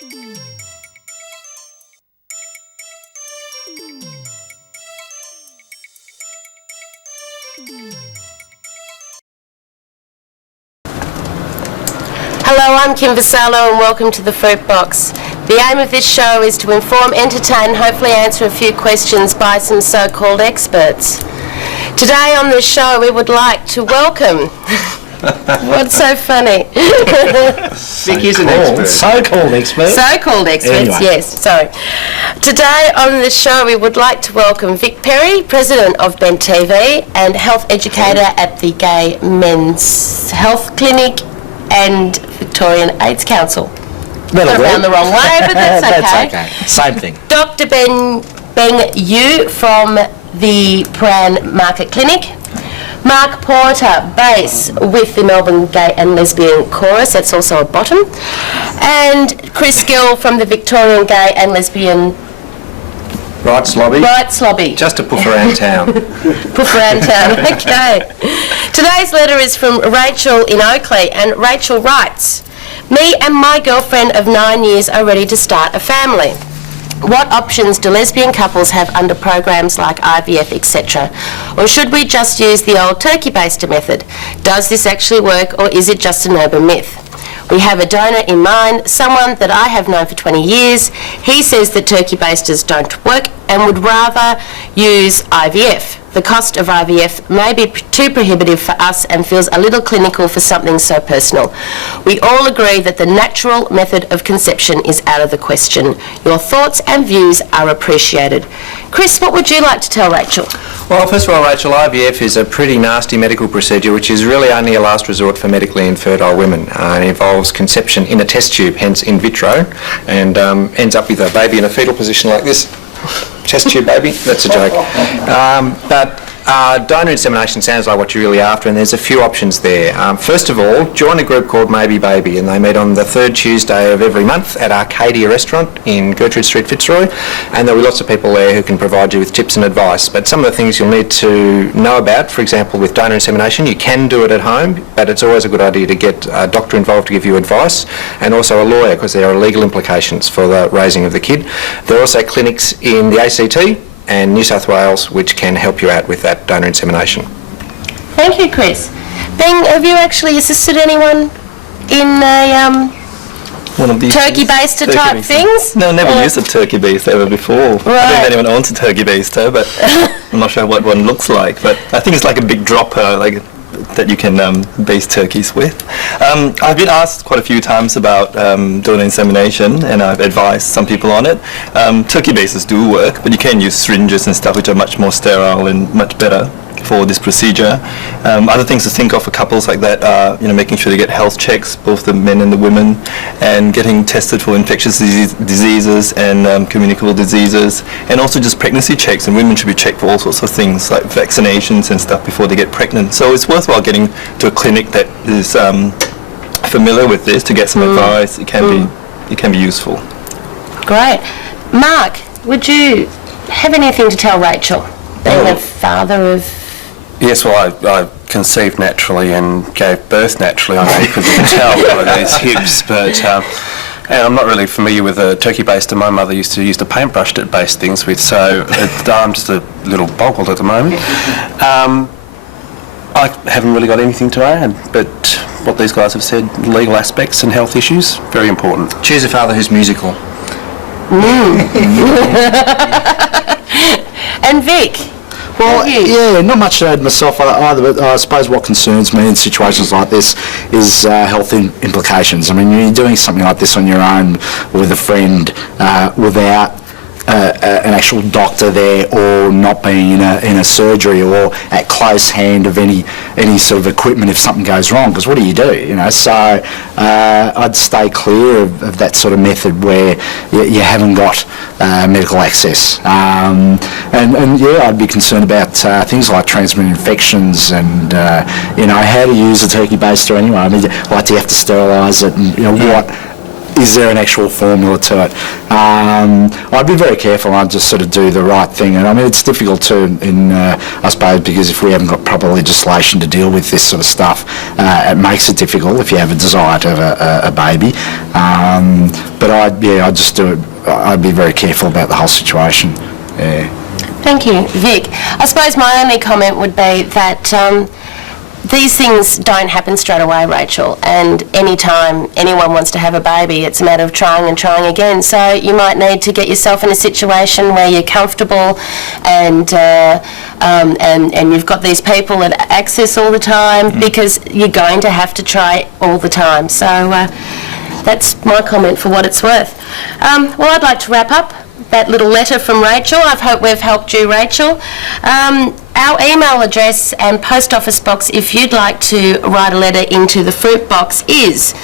Hello, I'm Kim Vassallo and welcome to the Fruit Box. The aim of this show is to inform, entertain and hopefully answer a few questions by some so-called experts. Today on the show we would like to welcome... What's so funny? Vic is an expert. So-called experts. So-called experts, Anyway. yes, sorry. Today on the show we would like to welcome Vic Perry, President of Bent TV and Health Educator at the Gay Men's Health Clinic and Victorian AIDS Council. Got around the wrong way, but that's okay. That's okay. Same thing. Dr. Beng Yu from the Prahran Market Clinic. Mark Porter, bass with the Melbourne Gay and Lesbian Chorus, that's also a bottom. And Chris Gill from the Victorian Gay and Lesbian Rights lobby. Rights Lobby. Just a poof around town. Poof around town, okay. Today's letter is from Rachel in Oakley, and Rachel writes, "Me and my girlfriend of 9 years are ready to start a family. What options do lesbian couples have under programs like IVF, etc.? Or should we just use the old turkey baster method? Does this actually work, or is it just an urban myth? We have a donor in mind, someone that I have known for 20 years. He says that turkey basters don't work and would rather use IVF. The cost of IVF may be too prohibitive for us and feels a little clinical for something so personal. We all agree that the natural method of conception is out of the question. Your thoughts and views are appreciated." Chris, what would you like to tell Rachel? Well, first of all, Rachel, IVF is a pretty nasty medical procedure which is really only a last resort for medically infertile women. It involves conception in a test tube, hence in vitro, and ends up with a baby in a fetal position like this. Chest tube baby, that's a joke. But donor insemination sounds like what you're really after, and there's a few options there. First of all, join a group called Maybe Baby, and they meet on the third Tuesday of every month at Arcadia Restaurant in Gertrude Street, Fitzroy, and there'll be lots of people there who can provide you with tips and advice. But some of the things you'll need to know about, for example, with donor insemination, you can do it at home, but it's always a good idea to get a doctor involved to give you advice, and also a lawyer, because there are legal implications for the raising of the kid. There are also clinics in the ACT and New South Wales which can help you out with that donor insemination. Thank you, Chris. Beng, have you actually assisted anyone in a one of these turkey baster type things? No, never used a turkey baster ever before. I don't know if anyone owns a turkey baster, but I'm not sure what one looks like. But I think it's like a big dropper, like that you can baste turkeys with. I've been asked quite a few times about donor insemination, and I've advised some people on it. Turkey basters do work, but you can use syringes and stuff which are much more sterile and much better for this procedure. Other things to think of for couples like that are, making sure they get health checks, both the men and the women, and getting tested for infectious diseases and communicable diseases, and also just pregnancy checks. And women should be checked for all sorts of things like vaccinations and stuff before they get pregnant. So it's worthwhile getting to a clinic that is familiar with this to get some advice. It can be useful. Great. Mark, would you have anything to tell Rachel, being a father of... Yes, well, I conceived naturally and gave birth naturally. I know you couldn't tell by these hips, but and I'm not really familiar with a turkey baster. My mother used to use the paintbrush to baste things with, so I'm just a little boggled at the moment. I haven't really got anything to add, but what these guys have said, legal aspects and health issues, very important. Choose a father who's musical. And Vic? Well, yeah, not much to add myself either, but I suppose what concerns me in situations like this is health implications. I mean, you're doing something like this on your own with a friend without an actual doctor there, or not being in a surgery or at close hand of any sort of equipment if something goes wrong, because what do? So I'd stay clear of that sort of method where you haven't got medical access, and I'd be concerned about things like transmitted infections and how to use a turkey baster anyway. I mean, do you have to sterilise it, and what is there an actual formula to it? I'd be very careful. I'd just sort of do the right thing. And I mean, it's difficult too, I suppose, because if we haven't got proper legislation to deal with this sort of stuff, it makes it difficult if you have a desire to have a baby. But I'd just do it. I'd be very careful about the whole situation. Yeah. Thank you, Vic. I suppose my only comment would be that these things don't happen straight away, Rachel, and any time anyone wants to have a baby, it's a matter of trying and trying again. So you might need to get yourself in a situation where you're comfortable and you've got these people at access all the time, because you're going to have to try all the time. So that's my comment for what it's worth. Well, I'd like to wrap up that little letter from Rachel. I hope we've helped you, Rachel. Our email address and post office box, if you'd like to write a letter into the fruit box, is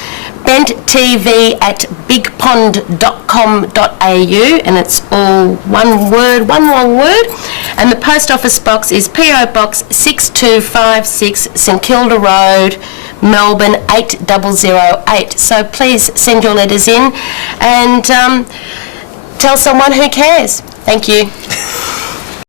benttv@bigpond.com.au, and it's all one word, one long word. And the post office box is PO Box 6256, St Kilda Road, Melbourne 8008. So please send your letters in and tell someone who cares. Thank you.